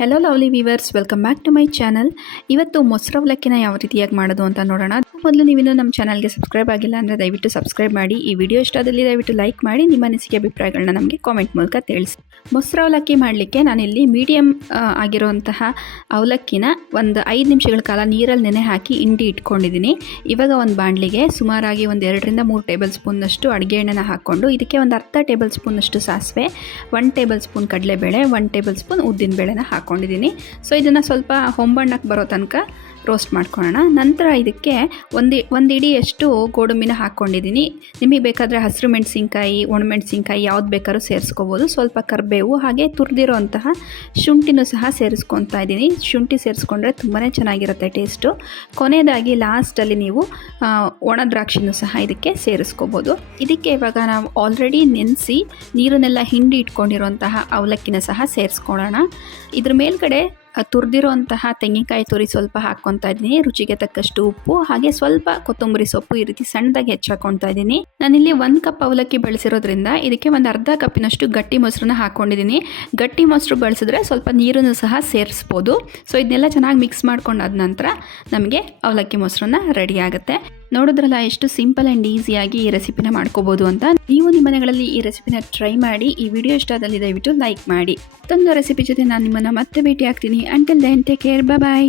Hello lovely viewers, welcome back to my channel. ಇವತ್ತು ಮೊಸರು ಅವಲಕ್ಕಿನ ಯಾವ ರೀತಿಯಾಗಿ ಮಾಡೋದು ಅಂತ ನೋಡೋಣ. ಮೊದಲು ನೀವಿನ್ನೂ ನಮ್ಮ ಚಾನಲ್ಗೆ ಸಬ್ಸ್ಕ್ರೈಬ್ ಆಗಿಲ್ಲ ಅಂದರೆ ದಯವಿಟ್ಟು ಸಬ್ಸ್ಕ್ರೈಬ್ ಮಾಡಿ. ಈ ವಿಡಿಯೋ ಇಷ್ಟದಲ್ಲಿ ದಯವಿಟ್ಟು ಲೈಕ್ ಮಾಡಿ, ನಿಮ್ಮ ಅನಿಸಿಕೆ ಅಭಿಪ್ರಾಯಗಳನ್ನ ನಮಗೆ ಕಾಮೆಂಟ್ ಮೂಲಕ ತಿಳಿಸಿ. ಮೊಸರು ಅವಲಕ್ಕಿ ಮಾಡಲಿಕ್ಕೆ ನಾನಿಲ್ಲಿ ಮೀಡಿಯಮ್ ಆಗಿರುವಂತಹ ಅವಲಕ್ಕಿನ ಒಂದು 5 ನಿಮಿಷಗಳ ಕಾಲ ನೀರಲ್ಲಿ ನೆನೆ ಹಾಕಿ ಹಿಂಡಿ ಇಟ್ಕೊಂಡಿದ್ದೀನಿ. ಇವಾಗ ಒಂದು ಬಾಣಲಿಗೆ ಸುಮಾರಾಗಿ ಒಂದು 2ರಿಂದ 3 ಟೇಬಲ್ ಸ್ಪೂನ್ನಷ್ಟು ಅಡುಗೆ ಎಣ್ಣೆನ ಹಾಕ್ಕೊಂಡು ಇದಕ್ಕೆ ಒಂದು ಅರ್ಧ ಟೇಬಲ್ ಸ್ಪೂನ್ನಷ್ಟು ಸಾಸಿವೆ, 1 ಟೇಬಲ್ ಸ್ಪೂನ್ ಕಡಲೆಬೇಳೆ, 1 ಟೇಬಲ್ ಸ್ಪೂನ್ ಉದ್ದಿನಬೇಳೆನ ಹಾಕ್ಕೊಂಡಿದ್ದೀನಿ. ಸೊ ಇದನ್ನು ಸ್ವಲ್ಪ ಹೊಂಬಣ್ಣಕ್ಕೆ ಬರೋ ತನಕ ರೋಸ್ಟ್ ಮಾಡ್ಕೊಳ್ಳೋಣ. ನಂತರ ಇದಕ್ಕೆ ಒಂದು ಇಡಿಯಷ್ಟು ಗೋಡಂಬಿನ ಹಾಕ್ಕೊಂಡಿದ್ದೀನಿ. ನಿಮಗೆ ಬೇಕಾದರೆ ಹಸಿರು ಮೆಣಸಿನ್ಕಾಯಿ, ಒಣಮೆಣಸಿನ್ಕಾಯಿ ಯಾವ್ದು ಬೇಕಾದ್ರೂ ಸೇರಿಸ್ಕೋಬೋದು. ಸ್ವಲ್ಪ ಕರಿಬೇವು ಹಾಗೆ ತುರಿದಿರೋ ಅಂತಹ ಶುಂಠಿನೂ ಸಹ ಸೇರಿಸ್ಕೊತಾ ಇದ್ದೀನಿ. ಶುಂಠಿ ಸೇರಿಸ್ಕೊಂಡ್ರೆ ತುಂಬಾ ಚೆನ್ನಾಗಿರುತ್ತೆ ಟೇಸ್ಟು. ಕೊನೆಯದಾಗಿ ಲಾಸ್ಟಲ್ಲಿ ನೀವು ಒಣ ದ್ರಾಕ್ಷಿನೂ ಸಹ ಇದಕ್ಕೆ ಸೇರಿಸ್ಕೋಬೋದು. ಇದಕ್ಕೆ ಇವಾಗ ನಾವು ಆಲ್ರೆಡಿ ನೆನೆಸಿ ನೀರನ್ನೆಲ್ಲ ಹಿಂಡಿ ಇಟ್ಕೊಂಡಿರೋಂತಹ ಅವಲಕ್ಕಿನ ಸಹ ಸೇರಿಸ್ಕೊಳ್ಳೋಣ. ಇದ್ರ ಮೇಲ್ಗಡೆ ತುರಿದಿರೋಂತಹ ತೆಂಗಿನಕಾಯಿ ತುರಿ ಸ್ವಲ್ಪ ಹಾಕ್ಕೊತಾ ಇದ್ದೀನಿ. ರುಚಿಗೆ ತಕ್ಕಷ್ಟು ಉಪ್ಪು ಹಾಗೆ ಸ್ವಲ್ಪ ಕೊತ್ತಂಬರಿ ಸೊಪ್ಪು ಈ ರೀತಿ ಸಣ್ಣದಾಗಿ ಹೆಚ್ಚಾಕೊತಾ ಇದ್ದೀನಿ. ನಾನಿಲ್ಲಿ 1 ಕಪ್ ಅವಲಕ್ಕಿ ಬಳಸಿರೋದ್ರಿಂದ ಇದಕ್ಕೆ ಒಂದು ಅರ್ಧ ಕಪ್ಪಿನಷ್ಟು ಗಟ್ಟಿ ಮೊಸರನ್ನ ಹಾಕ್ಕೊಂಡಿದ್ದೀನಿ. ಗಟ್ಟಿ ಮೊಸರು ಬಳಸಿದ್ರೆ ಸ್ವಲ್ಪ ನೀರನ್ನು ಸಹ ಸೇರಿಸ್ಬೋದು. ಸೊ ಇದನ್ನೆಲ್ಲ ಚೆನ್ನಾಗಿ ಮಿಕ್ಸ್ ಮಾಡ್ಕೊಂಡಾದ ನಂತರ ನಮಗೆ ಅವಲಕ್ಕಿ ಮೊಸರನ್ನ ರೆಡಿ ಆಗುತ್ತೆ. ನೋಡಿದ್ರಲ್ಲ ಎಷ್ಟು ಸಿಂಪಲ್ ಆ್ಯಂಡ್ ಈಸಿಯಾಗಿ ಈ ರೆಸಿಪಿನ ಮಾಡ್ಕೋಬೋದು ಅಂತ. ನೀವು ನಿಮ್ಮ ಮನೆಗಳಲ್ಲಿ ಈ ರೆಸಿಪಿನ ಟ್ರೈ ಮಾಡಿ. ಈ ವಿಡಿಯೋ ಇಷ್ಟದಲ್ಲಿ ದಯವಿಟ್ಟು ಲೈಕ್ ಮಾಡಿ. ಮತ್ತೊಂದು ರೆಸಿಪಿ ಜೊತೆ ನಾನು ನಿಮ್ಮನ್ನು ಮತ್ತೆ ಭೇಟಿ ಆಗ್ತೀನಿ. ಅಂಟಿಲ್ ದೆನ್ ಟೇಕ್ ಕೇರ್, ಬಾಯ್.